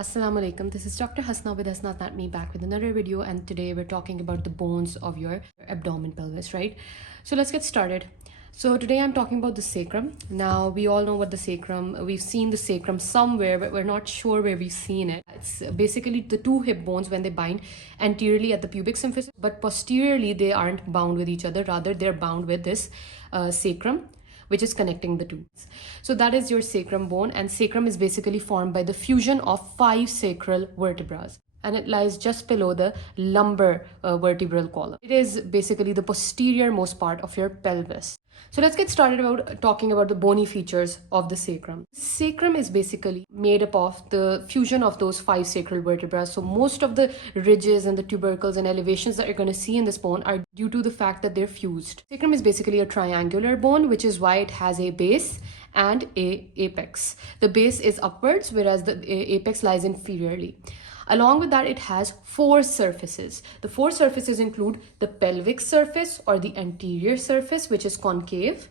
Assalamu alaikum. This is Dr. Hasna with Hasna Anatomy back with another video, and today we're talking about the bones of your abdomen pelvis, right? So let's get started. So today I'm talking about the sacrum. Now we all know what the sacrum, we've seen the sacrum somewhere, but we're not sure where we've seen it. It's basically the two hip bones when they bind anteriorly at the pubic symphysis, but posteriorly they aren't bound with each other, rather they're bound with this sacrum, which is connecting the two. So that is your sacrum bone, and sacrum is basically formed by the fusion of 5 sacral vertebrae, and it lies just below the lumbar vertebral column. It is basically the posterior most part of your pelvis. So let's get started about talking about the bony features of the sacrum. Sacrum is basically made up of the fusion of those 5 sacral vertebrae. So most of the ridges and the tubercles and elevations that you're going to see in this bone are due to the fact that they're fused. Sacrum is basically a triangular bone, which is why it has a base and a apex. The base is upwards, whereas the apex lies inferiorly. Along with that, it has 4 surfaces. The 4 surfaces include the pelvic surface or the anterior surface, which is concave,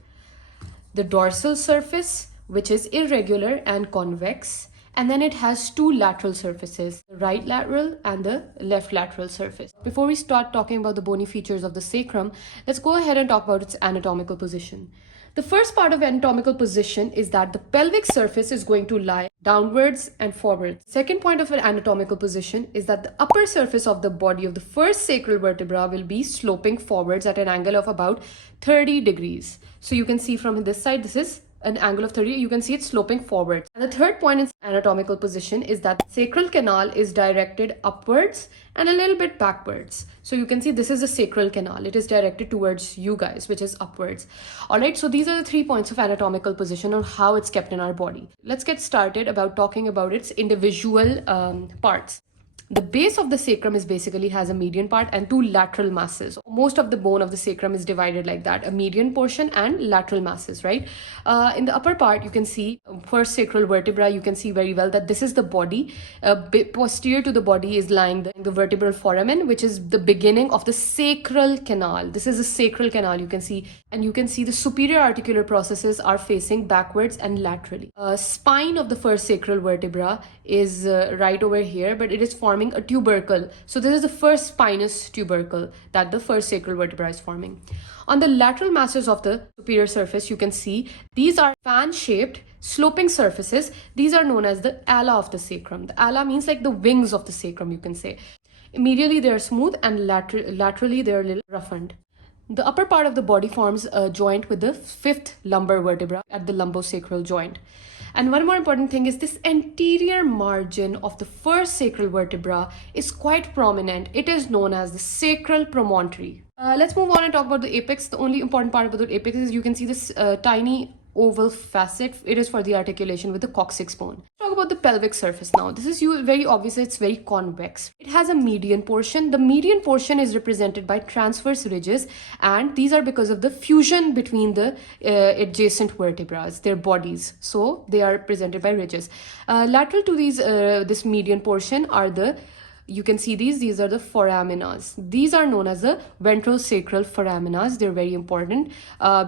the dorsal surface, which is irregular and convex, and then it has 2 lateral surfaces, the right lateral and the left lateral surface. Before we start talking about the bony features of the sacrum, let's go ahead and talk about its anatomical position. The first part of anatomical position is that the pelvic surface is going to lie downwards and forwards. Second point of an anatomical position is that the upper surface of the body of the first sacral vertebra will be sloping forwards at an angle of about 30 degrees. So you can see from this side, this is an angle of 30, you can see it sloping forward. And the third point in anatomical position is that the sacral canal is directed upwards and a little bit backwards. So you can see this is the sacral canal. It is directed towards you guys, which is upwards. All right, so these are the 3 points of anatomical position on how it's kept in our body. Let's get started about talking about its individual parts. The base of the sacrum is basically has a median part and 2 lateral masses. Most of the bone of the sacrum is divided like that, a median portion and lateral masses, right? In the upper part, you can see first sacral vertebra, you can see very well that this is the body. Posterior to the body is lying the vertebral foramen, which is the beginning of the sacral canal. This is the sacral canal, you can see, and you can see the superior articular processes are facing backwards and laterally. Spine of the first sacral vertebra is right over here, but it is forming a tubercle. So this is the first spinous tubercle that the first sacral vertebra is forming. On the lateral masses of the superior surface, you can see these are fan-shaped sloping surfaces. These are known as the ala of the sacrum. The ala means like the wings of the sacrum, you can say. Medially they are smooth and laterally they are a little roughened. The upper part of the body forms a joint with the 5th lumbar vertebra at the lumbosacral joint. And one more important thing is this anterior margin of the first sacral vertebra is quite prominent. It is known as the sacral promontory. Let's move on and talk about the apex. The only important part about the apex is you can see this tiny oval facet. It is for the articulation with the coccyx bone. Talk about the pelvic surface now. This is very obvious. It's very convex. It has a median portion. The median portion is represented by transverse ridges, and these are because of the fusion between the adjacent vertebrae, their bodies. So they are represented by ridges. Lateral to these this median portion are the, you can see these are the foraminas. These are known as the ventral sacral foraminas. They're very important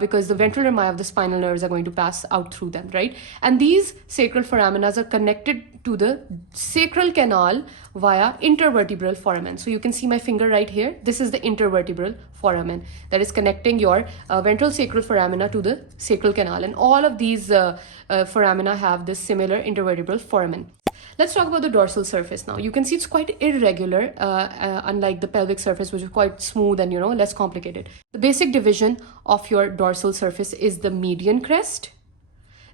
because the ventral rami of the spinal nerves are going to pass out through them, right? And these sacral foraminas are connected to the sacral canal via intervertebral foramen. So you can see my finger right here. This is the intervertebral foramen that is connecting your ventral sacral foramina to the sacral canal. And all of these foramina have this similar intervertebral foramen. Let's talk about the dorsal surface now. You can see it's quite irregular, unlike the pelvic surface, which is quite smooth and, less complicated. The basic division of your dorsal surface is the median crest.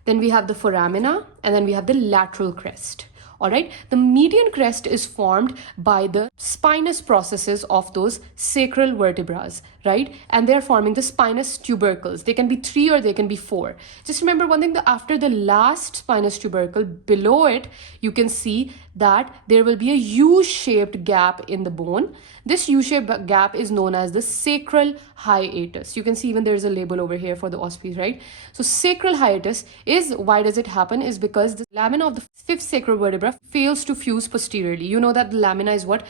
Then we have the foramina, and then we have the lateral crest. All right, the median crest is formed by the spinous processes of those sacral vertebrae, right? And they're forming the spinous tubercles. They can be 3 or they can be 4. Just remember one thing, that after the last spinous tubercle, below it, you can see that there will be a U-shaped gap in the bone. This U-shaped gap is known as the sacral hiatus. You can see even there's a label over here for the auspice, right? So sacral hiatus is, why does it happen, is because the lamina of the 5th sacral vertebra vertebra fails to fuse posteriorly. You know that the lamina is what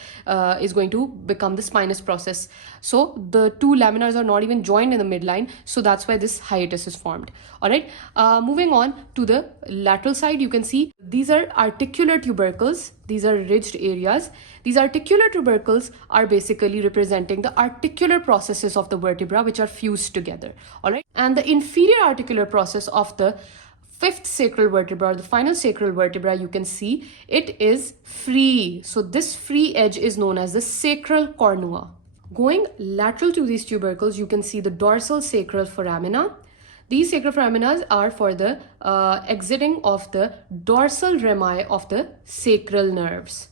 is going to become the spinous process. So the two laminars are not even joined in the midline. So that's why this hiatus is formed. All right. Moving on to the lateral side, you can see these are articular tubercles. These are ridged areas. These articular tubercles are basically representing the articular processes of the vertebra which are fused together. All right. And the inferior articular process of the fifth sacral vertebra, or the final sacral vertebra, you can see it is free. So this free edge is known as the sacral cornua. Going lateral to these tubercles, you can see the dorsal sacral foramina. These sacral foramina are for the exiting of the dorsal rami of the sacral nerves.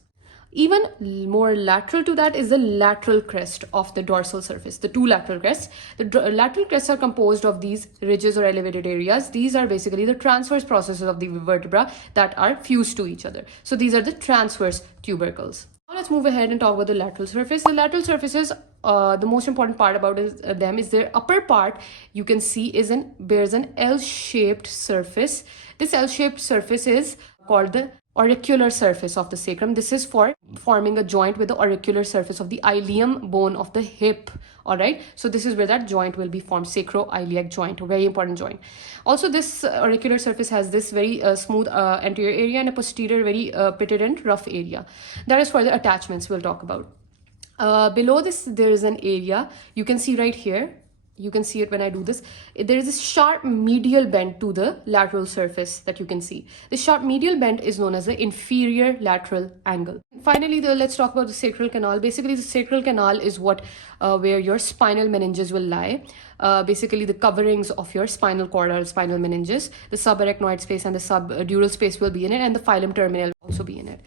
Even more lateral to that is the lateral crest of the dorsal surface, the two lateral crests. The lateral crests are composed of these ridges or elevated areas. These are basically the transverse processes of the vertebra that are fused to each other. So these are the transverse tubercles. Now let's move ahead and talk about the lateral surface. The lateral surfaces, the most important part about them is their upper part, you can see bears an L-shaped surface. This L-shaped surface is called the auricular surface of the sacrum. This is for forming a joint with the auricular surface of the ilium bone of the hip. All right, so this is where that joint will be formed, sacroiliac joint, a very important joint. Also, this auricular surface has this very smooth anterior area and a posterior very pitted and rough area. That is for the attachments we'll talk about. Below this, there is an area you can see right here. You can see it when I do this. There is a sharp medial bend to the lateral surface that you can see. The sharp medial bend is known as the inferior lateral angle. Finally, let's talk about the sacral canal. Basically, the sacral canal is what where your spinal meninges will lie. Basically, the coverings of your spinal cord or spinal meninges. The subarachnoid space and the subdural space will be in it, and the phylum terminal will also be in it.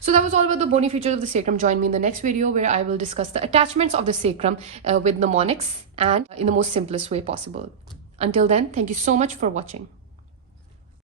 So that was all about the bony features of the sacrum. Join me in the next video where I will discuss the attachments of the sacrum with mnemonics and in the most simplest way possible. Until then, thank you so much for watching.